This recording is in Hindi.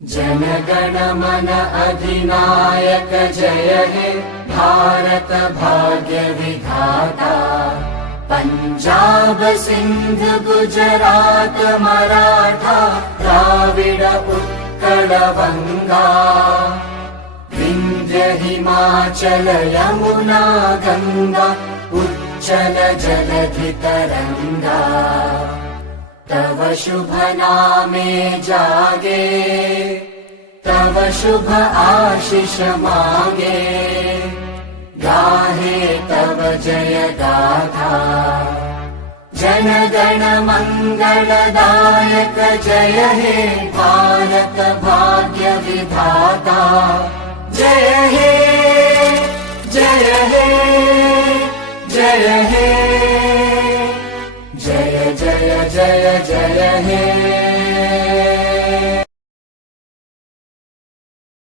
जनगण मन अधिनायक जय हे भारत भाग्य विधाता। पंजाब सिंध गुजरात मराठा द्राविड उत्कल बंगा। विंध्य हिमाचल यमुना गंगा उच्चल जलधि तरंगा। तव शुभ नामे जागे तव शुभ आशीष मांगे। गाहे तव जय गाथा जनगण मंगलदायक जय हे भारत भाग्य विधाता। जय हे जय हे जय हे जय जय जय जय हे।